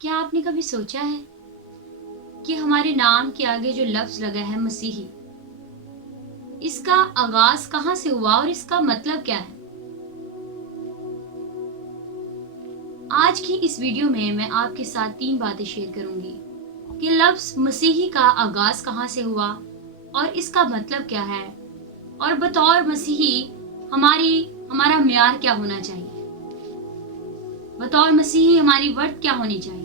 क्या आपने कभी सोचा है कि हमारे नाम के आगे जो लफ्ज लगा है मसीही, इसका आगाज कहाँ से हुआ और इसका मतलब क्या है? आज की इस वीडियो में मैं आपके साथ 3 बातें शेयर करूंगी कि लफ्ज मसीही का आगाज कहाँ से हुआ और इसका मतलब क्या है, और बतौर मसीही हमारा म्यार क्या होना चाहिए, बतौर मसीही हमारी वर्त क्या होनी चाहिए।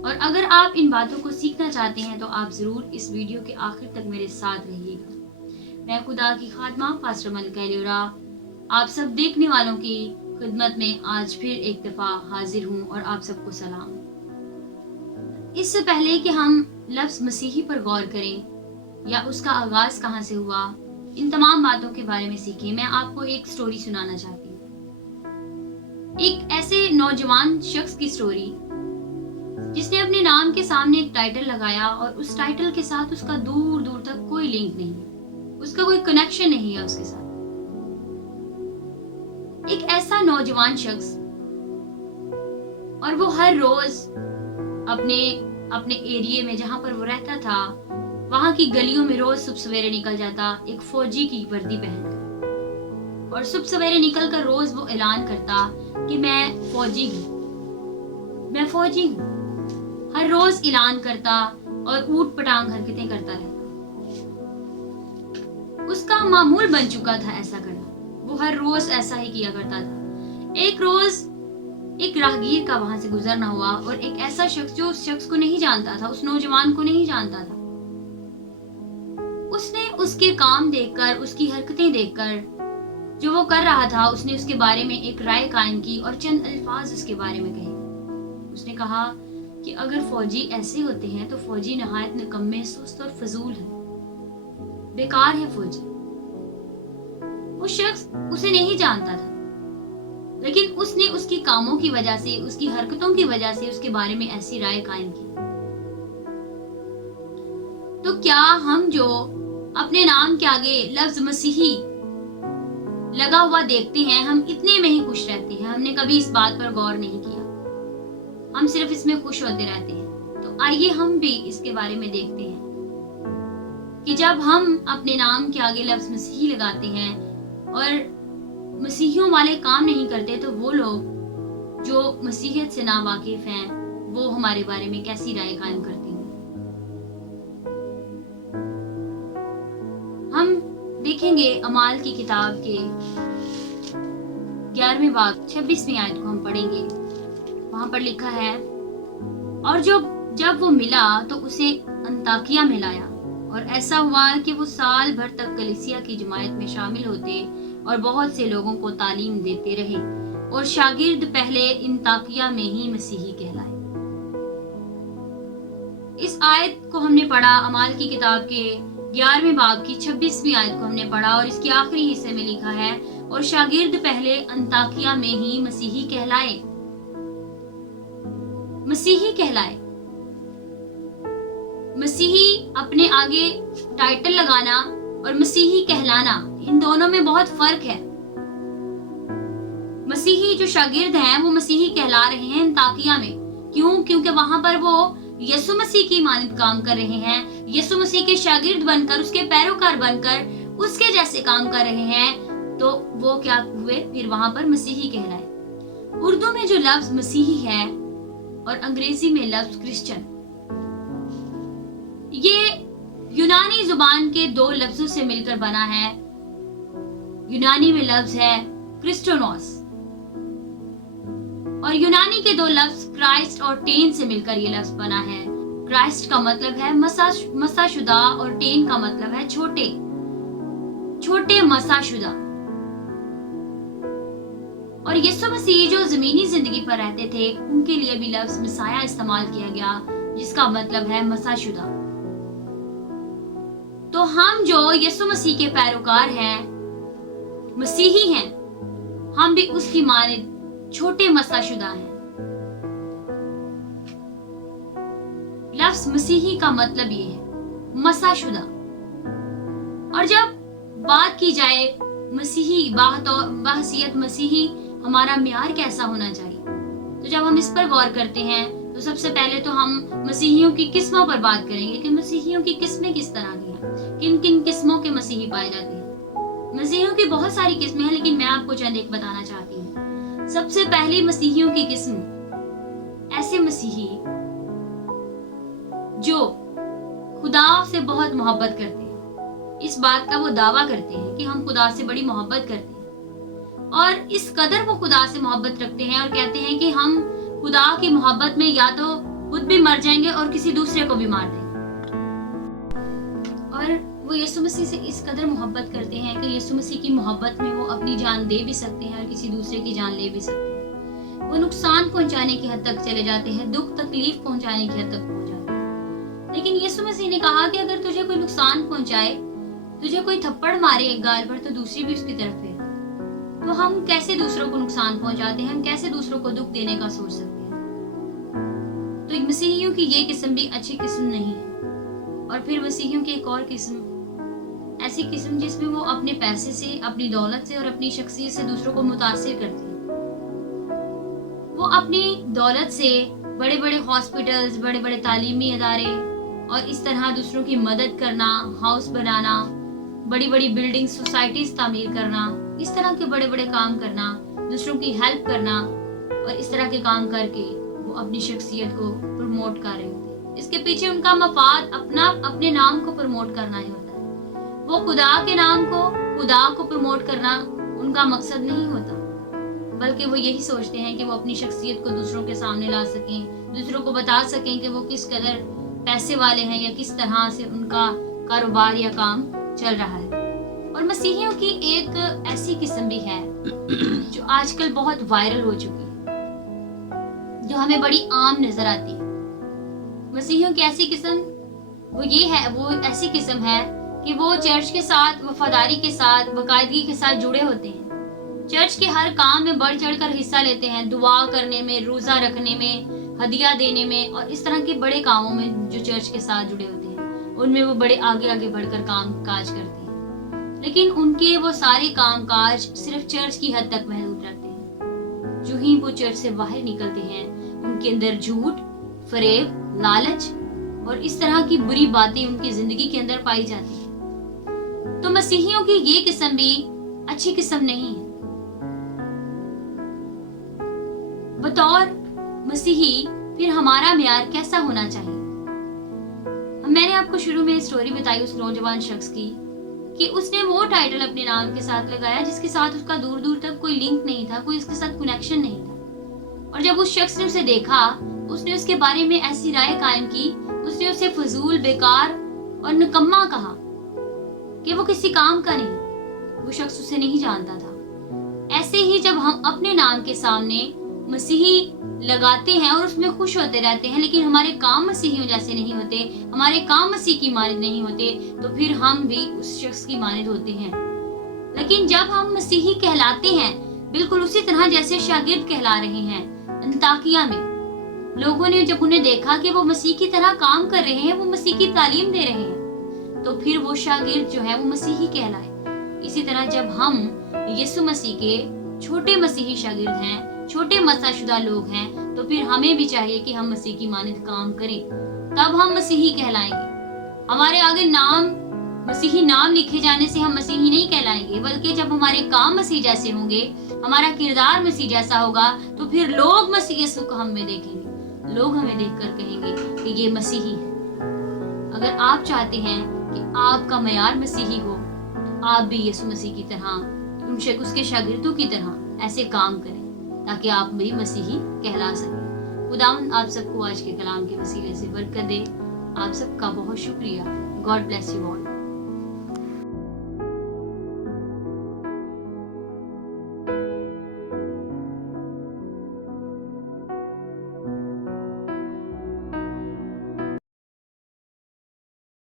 और अगर आप इन बातों को सीखना चाहते हैं तो आप जरूर इस वीडियो के आखिर तक मेरे साथ रहिएगा। मैं खुदा की खादमा पास्टर मलिका एलियोरा आप सब देखने वालों की खिदमत में आज फिर एक दफा हाजिर हूँ और आप सबको सलाम। इससे पहले कि हम लफ्ज मसीही पर गौर करें या उसका आगाज कहाँ से हुआ, इन तमाम बातों के बारे में सीखें, मैं आपको एक स्टोरी सुनाना चाहती हूँ। एक ऐसे नौजवान शख्स की स्टोरी जिसने अपने नाम के सामने एक टाइटल लगाया और उस टाइटल के साथ उसका दूर दूर तक कोई लिंक नहीं है, उसका कोई कनेक्शन नहीं है उसके साथ। एक ऐसा नौजवान शख्स, और वो हर रोज अपने एरिया में जहां पर वो रहता था, वहां की गलियों में रोज सुबह सवेरे निकल जाता एक फौजी की वर्दी पहनकर, और सुबह सवेरे निकलकर रोज वो ऐलान करता कि मैं फौजी हूँ, मैं फौजी हूँ। हर रोज ऐलान करता और ऊट पटांग हरकतें करता रहता। उसका मामूल बन चुका था ऐसा करना, वो हर रोज ऐसा ही किया करता था। एक रोज एक राहगीर का वहां से गुजरना हुआ और एक ऐसा शख्स जो उस शख्स को नहीं जानता था, उस नौजवान को नहीं जानता था, उसने उसके काम देखकर, उसकी हरकतें देखकर, जो वो कर रहा था, उसने उसके बारे में एक राय कायम की और चंद अल्फाज उसके बारे में कहे। उसने कहा कि अगर फौजी ऐसे होते हैं तो फौजी नहायत निकम्मे, सुस्त और फजूल है, बेकार है फौजी। वो शख्स उसे नहीं जानता था, लेकिन उसने उसके कामों की वजह से, उसकी हरकतों की वजह से उसके बारे में ऐसी राय कायम की। तो क्या हम जो अपने नाम के आगे लफ्ज मसीही लगा हुआ देखते हैं, हम इतने में ही खुश रहते हैं? हमने कभी इस बात पर गौर नहीं किया, हम सिर्फ इसमें खुश होते रहते हैं। तो आइए हम भी इसके बारे में देखते हैं कि जब हम अपने नाम के आगे लफ्ज मसीही लगाते हैं और मसीहियों वाले काम नहीं करते, तो वो लोग जो मसीहियत से नावाकिफ हैं, वो हमारे बारे में कैसी राय कायम करते हैं। हम देखेंगे अमाल की किताब के 11वें बाब 26वीं आयत को हम पढ़ेंगे। वहां पर लिखा है, और जब वो मिला तो उसे अंताकिया में लाया, और ऐसा हुआ कि वो साल भर तक कलीसिया की जमायत में शामिल होते और बहुत से लोगों को तालीम देते रहे, और शागिर्द पहले अंताकिया में ही मसीही कहलाए। इस आयत को हमने पढ़ा, अमाल की किताब के 11वें बाब की 26वीं आयत को हमने पढ़ा, और इसके आखिरी हिस्से में लिखा है, और शागिर्द पहले अंताकिया में ही मसीही कहलाए। मसीही कहलाए। मसीही अपने आगे टाइटल लगाना और मसीही कहलाना, इन दोनों में बहुत फर्क है। मसीही जो शागिर्द हैं वो मसीही कहला रहे हैं अंताकिया में। क्यों? क्योंकि वहां पर वो यीशु मसीह की मानद काम कर रहे हैं, यीशु मसीह के शागिर्द बनकर, उसके पैरोकार बनकर उसके जैसे काम कर रहे हैं। तो वो क्या हुए? फिर वहां पर मसीही कहलाए। उर्दू में जो लफ्ज मसीही है और अंग्रेजी में लफ्ज क्रिश्चियन, ये यूनानी जुबान के 2 लफ्जों से मिलकर बना है। यूनानी में लफ्ज है क्रिस्टोनोस, और यूनानी के 2 लफ्ज क्राइस्ट और टेन से मिलकर ये लफ्ज बना है। क्राइस्ट का मतलब है मसाशुदा और टेन का मतलब है छोटे छोटे मसाशुदा। और यीशु मसीह जो जमीनी जिंदगी पर रहते थे, उनके लिए भी लफ्ज मसाया इस्तेमाल किया गया, जिसका मतलब है मसाशुदा। तो हम जो यीशु मसीह के पैरोकार हैं, मसीही हैं, हम भी उसकी मानिद छोटे मसाशुदा हैं। लफ्ज मसीही का मतलब ये है, मसाशुदा। और जब बात की जाए मसीही बहसियत मसीही, हमारा म्यार कैसा होना चाहिए, तो जब हम इस पर गौर करते हैं तो तो सबसे पहले तो हम मसीहियों की किस्मों पर बात करेंगे कि मसीहियों की किस्में किस तरह की हैं, किन किन किस्मों के मसीही पाए जाते हैं। मसीहियों की बहुत सारी किस्में हैं, लेकिन मैं आपको चंद एक बताना चाहती हूँ। सबसे पहली मसीहियों की किस्म, ऐसे मसीही जो खुदा से बहुत मोहब्बत करते हैं। इस बात का वो दावा करते हैं कि हम खुदा से बड़ी मोहब्बत करते हैं, और इस कदर वो खुदा से मोहब्बत रखते हैं और कहते हैं कि हम खुदा की मोहब्बत में या तो खुद भी मर जाएंगे और किसी दूसरे को भी मार देंगे। और वो यीशु मसीह से इस कदर मोहब्बत करते हैं कि यीशु मसीह की मोहब्बत में वो अपनी जान दे भी सकते हैं और किसी दूसरे की जान ले भी सकते हैं। वो नुकसान पहुंचाने की हद तक चले जाते हैं, दुख तकलीफ पहुंचाने की हद तक पहुंच जाते हैं। लेकिन यीशु मसीह ने कहा कि अगर तुझे कोई नुकसान पहुंचाए, तुझे कोई थप्पड़ मारे एक गाल पर, तो दूसरी भी उसकी तरफ फेर। तो हम कैसे दूसरों को नुकसान पहुंचाते हैं, हम कैसे दूसरों को दुख देने का सोच सकते हैं। तो मसीहियों की ये किस्म भी अच्छी किस्म नहीं है। और फिर मसीहियों की एक और किस्म, ऐसी किस्म जिसमें वो अपने पैसे से, अपनी दौलत से और अपनी शख्सियत से दूसरों को मुतासिर करते हैं। वो अपनी दौलत से बड़े बड़े हॉस्पिटल्स, बड़े बड़े तालीमी अदारे और इस तरह दूसरों की मदद करना, हाउस बनाना, बड़ी बड़ी बिल्डिंग, सोसाइटीज तामीर करना, इस तरह के बड़े बड़े काम करना, दूसरों की हेल्प करना, और इस तरह के काम करके वो अपनी शख्सियत को प्रमोट कर रहे होते हैं। इसके पीछे उनका मफाद अपने नाम को प्रमोट करना ही होता है। वो खुदा के नाम को, खुदा को प्रमोट करना उनका मकसद नहीं होता, बल्कि वो यही सोचते हैं कि वो अपनी शख्सियत को दूसरों के सामने ला सकें, दूसरों को बता सकें कि वो किस कदर पैसे वाले हैं या किस तरह से उनका कारोबार या काम चल रहा है। और मसीहियों की एक ऐसी किस्म भी है जो आजकल बहुत वायरल हो चुकी है, जो हमें बड़ी आम नजर आती है। मसीहियों की ऐसी किस्म वो ऐसी किस्म है कि वो चर्च के साथ वफादारी के साथ, बाकायदगी के साथ जुड़े होते हैं। चर्च के हर काम में बढ़ चढ़कर हिस्सा लेते हैं, दुआ करने में, रोजा रखने में, हदिया देने में और इस तरह के बड़े कामों में जो चर्च के साथ जुड़े होते हैं, उनमें वो बड़े आगे आगे बढ़कर काम काज करते हैं। लेकिन उनके वो सारे काम काज सिर्फ चर्च की हद तक महदूद रहते हैं। जो ही वो चर्च से बाहर निकलते हैं, उनके अंदर झूठ, फरेब, लालच और इस तरह की बुरी बातें उनकी जिंदगी के अंदर पाई जाती है। तो मसीहियों की ये किस्म भी अच्छी किस्म नहीं है। बतौर मसीही फिर हमारा म्यार कैसा होना चाहिए? मैंने आपको शुरू में स्टोरी बताई उस नौजवान शख्स की कि उसने वो टाइटल अपने नाम के साथ लगाया जिसके साथ उसका दूर दूर तक कोई लिंक नहीं था, कोई उसके साथ कनेक्शन नहीं था। और जब उस शख्स ने उसे देखा, उसने उसके बारे में ऐसी राय कायम की, उसने उसे फजूल, बेकार और निकम्मा कहा कि वो किसी काम का नहीं। वो शख्स उसे नहीं जानता था। ऐसे ही जब हम अपने नाम के सामने मसीही लगाते हैं और उसमें खुश होते रहते हैं, लेकिन हमारे काम मसीहियों जैसे नहीं होते, हमारे काम मसीह की मानिद नहीं होते, तो फिर हम भी उस शख्स की मानिद होते हैं। लेकिन जब हम मसीही कहलाते हैं, बिल्कुल उसी तरह जैसे शागिर्द कहला रहे हैं, अंताकिया में लोगों ने जब उन्हें देखा कि वो मसीह की तरह काम कर रहे हैं, वो मसीह की तालीम दे रहे हैं, तो फिर वो शागिर्द जो है वो मसीही कहलाए। इसी तरह जब हम यीशु मसीह के छोटे मसीही शागिर्द हैं, छोटे मसाशुदा लोग हैं, तो फिर हमें भी चाहिए कि हम मसीह की मानिद काम करें, तब हम मसीही कहलाएंगे। हमारे आगे मसीही नाम लिखे जाने से हम मसीही नहीं कहलाएंगे, बल्कि जब हमारे काम मसीह जैसे होंगे, हमारा किरदार मसीह जैसा होगा, तो फिर लोग मसीह यसू को हम में देखेंगे, लोग हमें देखकर कहेंगे कि ये मसीही है। अगर आप चाहते हैं कि आपका मयार मसीही हो, आप भी यीशु मसीह की तरह, उसके शागिर्दों की तरह ऐसे काम करें ताकि आप भी मसीही कहला सकें। खुदावंद आप सबको आज के कलाम के वसीले से बरकत दे। आप सबका बहुत शुक्रिया। God bless you all.